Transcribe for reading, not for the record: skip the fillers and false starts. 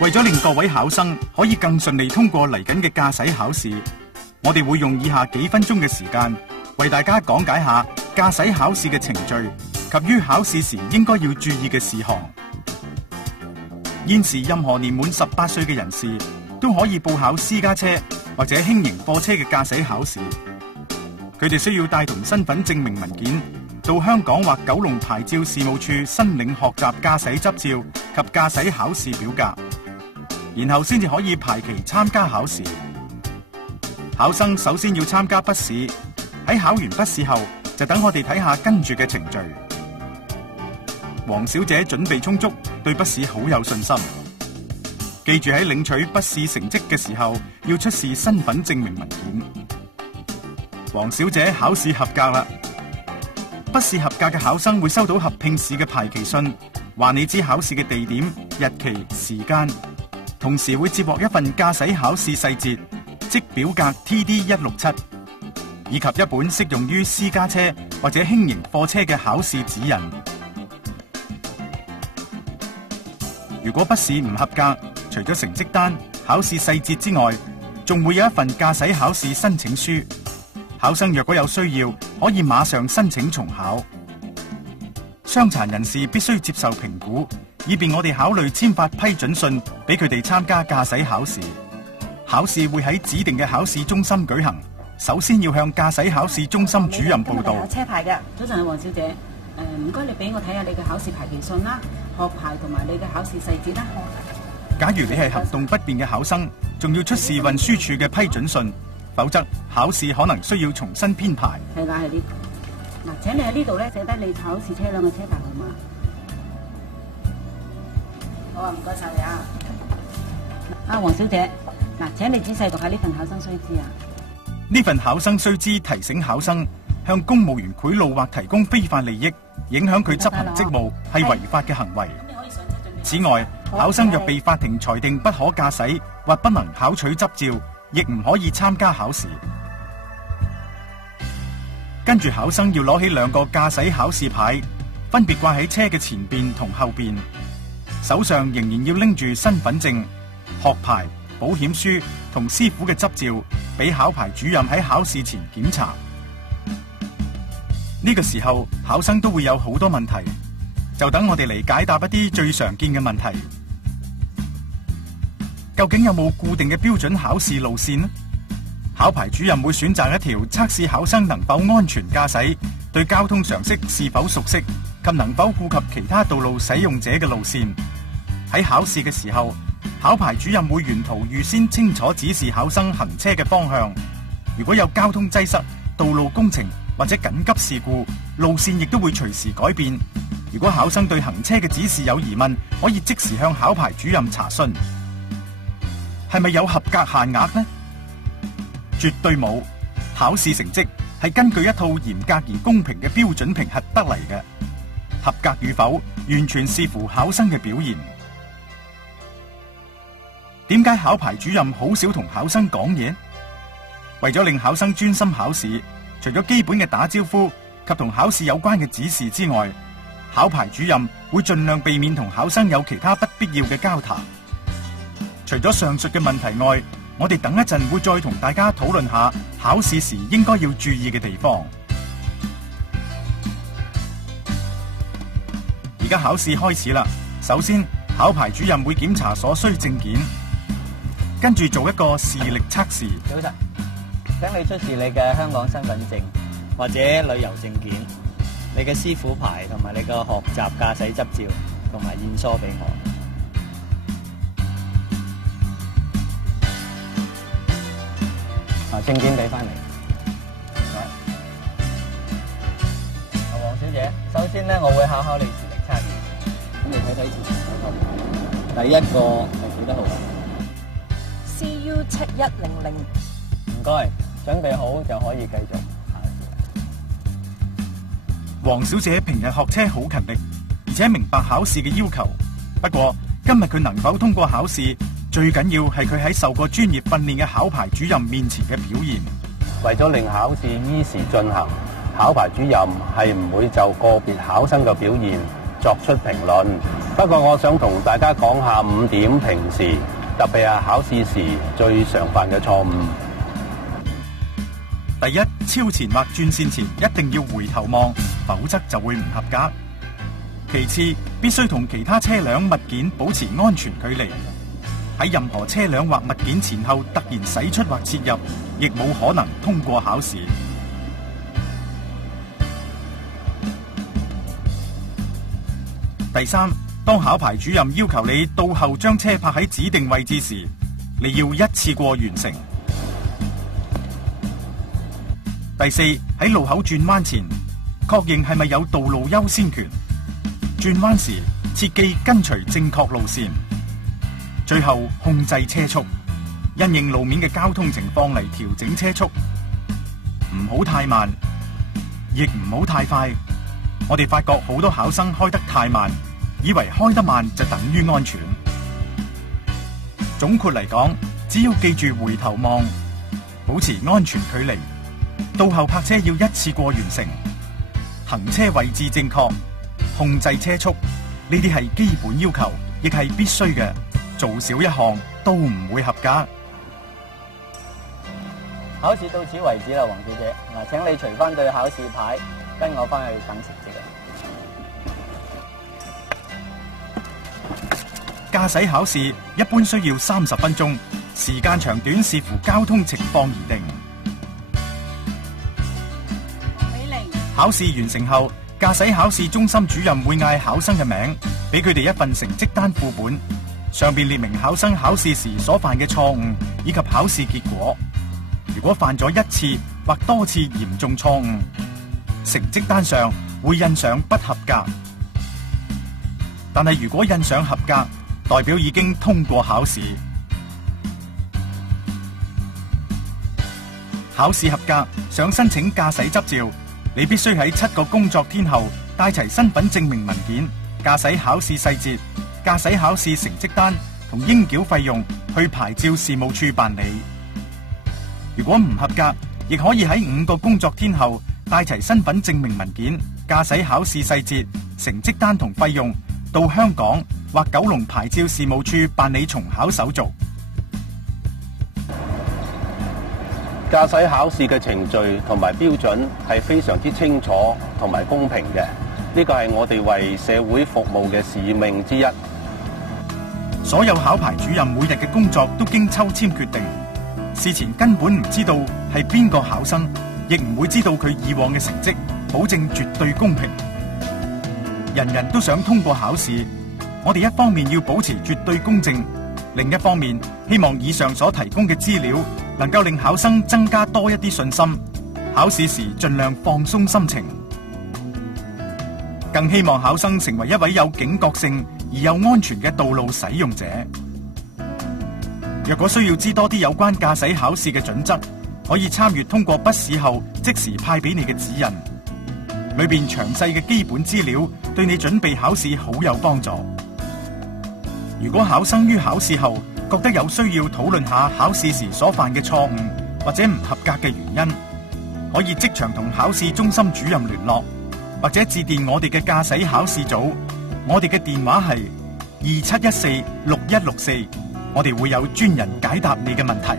為咗令各位考生可以更順利通過嚟緊嘅駕駛考試，我哋會用以下幾分鐘嘅時間，為大家講解下駕駛考試嘅程序及於考試時應該要注意嘅事項。現時任何年滿18歲嘅人士都可以報考私家車或者輕型貨車嘅駕駛考試。佢哋需要帶同身份證明文件到香港或九龍牌照事務處申領學習駕駛執照及駕駛考試表格，然後先至可以排期參加考試。考生首先要參加筆試，喺考完筆試後就等我哋睇下跟住嘅程序。黃小姐準備充足，對筆試好有信心。記住喺領取筆試成績嘅時候要出示身份證明文件。黃小姐考試合格啦。筆試合格嘅考生會收到合併試嘅排期信，話你知考試嘅地點、日期、時間，同時會接獲一份駕駛考試細節，即表格 TD167， 以及一本適用於私家車或者輕型貨車嘅考試指引。如果筆試唔合格，除咗成績單、考試細節之外，仲會有一份駕駛考試申請書。考生若果有需要，可以馬上申請重考。傷殘人士必須接受評估，以便我哋考慮簽發批准信俾佢哋參加駕駛考試。考試會喺指定嘅考試中心舉行，首先要向駕駛考試中心主任報到。有車牌嘅，早晨啊，黃小姐，唔該你俾我睇下你嘅考試排期信啦、學牌同埋你嘅考試細節啦。假如你係行動不便嘅考生，仲要出示運輸署嘅批准信，否則考試可能需要重新編排。係啦，係呢。嗱，請你喺呢度咧寫低你考試車輛嘅車牌號碼。好啊，唔該晒你啊。啊，黃小姐，嗱，請你仔細讀下呢份考生須知啊。呢份考生須知提醒考生，向公務員賄賂或提供非法利益，影響佢執行職務係違法嘅行為。此外，考生若被法庭裁定不可駕駛或不能考取執照，亦唔可以參加考試。跟住考生要攞起兩個駕駛考試牌，分別掛喺車嘅前邊同後邊，手上仍然要拎住身份證、學牌、保險書同師傅嘅執照，俾考牌主任喺考試前檢查。呢個時候，考生都會有好多問題，就等我哋嚟解答一啲最常見嘅問題。究竟有冇固定嘅標準考試路線呢？考牌主任會選擇一條測試考生能否安全駕駛、對交通常識是否熟悉及能否顧及其他道路使用者嘅路線。喺考試嘅時候，考牌主任會沿途預先清楚指示考生行車嘅方向。如果有交通擠塞、道路工程或者緊急事故，路線亦都會隨時改變。如果考生對行車嘅指示有疑問，可以即時向考牌主任查詢。係咪有合格限額呢？絕對冇。考試成績係根據一套嚴格而公平嘅標準評核得嚟嘅，合格與否完全視乎考生嘅表現。點解考牌主任好少同考生講嘢？為咗令考生專心考試，除咗基本嘅打招呼及同考試有關嘅指示之外，考牌主任會盡量避免同考生有其他不必要嘅交談。除咗上述嘅問題外，我哋等一陣會再同大家討論下考試時應該要注意嘅地方。而家考試開始啦，首先考牌主任會檢查所需證件，跟住做一個視力測試。早晨，請你出示你嘅香港身份證或者旅遊證件、你嘅師傅牌同埋你嘅學習駕駛執照同埋驗疏俾我。證件俾翻嚟。黃小姐，首先咧，我會考考你視力測驗。咁你睇睇視力嗰度，第一個係幾多號啊 CU7100。唔該，準備好就可以繼續考試。黃小姐平日學車好勤力，而且明白考試嘅要求。不過今日佢能否通過考試，最緊要係佢喺受過專業訓練嘅考牌主任面前嘅表現。為咗令考試依時進行，考牌主任係唔會就個別考生嘅表現作出評論。不過我想同大家講下5點平時，特別係考試時最常犯嘅錯誤。第一，超前或轉線前一定要回頭望，否則就會唔合格。其次，必須同其他車輛物件保持安全距離。喺任何車輛或物件前後突然駛出或切入，亦冇可能通過考試。第三，當考牌主任要求你到後將車泊喺指定位置時，你要一次過完成。第四，喺路口轉彎前，確認係咪有道路優先權。轉彎時，切記跟隨正確路線。最後，控制車速，因應路面嘅交通情況嚟調整車速，唔好太慢，亦唔好太快。我哋發覺好多考生開得太慢，以為開得慢就等於安全。總括嚟講，只要記住回頭望，保持安全距離，到後泊車要一次過完成，行車位置正確，控制車速，呢啲係基本要求，亦係必須嘅。做少一項都唔會合格。考試到此為止啦，黃小姐。嗱，請你除翻對考試牌，跟我翻去等成績啦。駕駛考試一般需要30分鐘，時間長短視乎交通情況而定。考試完成後，駕駛考試中心主任會嗌考生嘅名，俾佢哋一份成績單副本。上邊列明考生考試時所犯嘅錯誤以及考試結果。如果犯咗一次或多次嚴重錯誤，成績單上會印上不合格。但係如果印上合格，代表已經通過考試。考試合格，想申請駕駛執照，你必須喺7個工作天後帶齊身份證明文件、駕駛考試細節、駕駛考試成績單同應繳費用去牌照事務處辦理。如果唔合格，亦可以喺5個工作天後帶齊身份證明文件、駕駛考試細節、成績單同費用到香港或九龍牌照事務處辦理重考手續。駕駛考試嘅程序同埋標準係非常之清楚同埋公平嘅，呢個係我哋為社會服務嘅使命之一。所有考牌主任每日嘅工作都經抽籤決定，事前根本唔知道係邊個考生，亦唔會知道佢以往嘅成績，保證絕對公平。人人都想通過考試，我哋一方面要保持絕對公正，另一方面希望以上所提供嘅資料能夠令考生增加多一啲信心，考試時盡量放鬆心情。更希望考生成為一位有警覺性而又安全嘅道路使用者。若果需要知多啲有關駕駛考試嘅準則，可以參閱通過筆試後即時派俾你嘅指引，裏邊詳細嘅基本資料對你準備考試好有幫助。如果考生於考試後覺得有需要討論下考試時所犯嘅錯誤或者唔合格嘅原因，可以即場同考試中心主任聯絡，或者致電我哋嘅駕駛考試組，我哋嘅電話係27146164，我哋會有專人解答你嘅問題。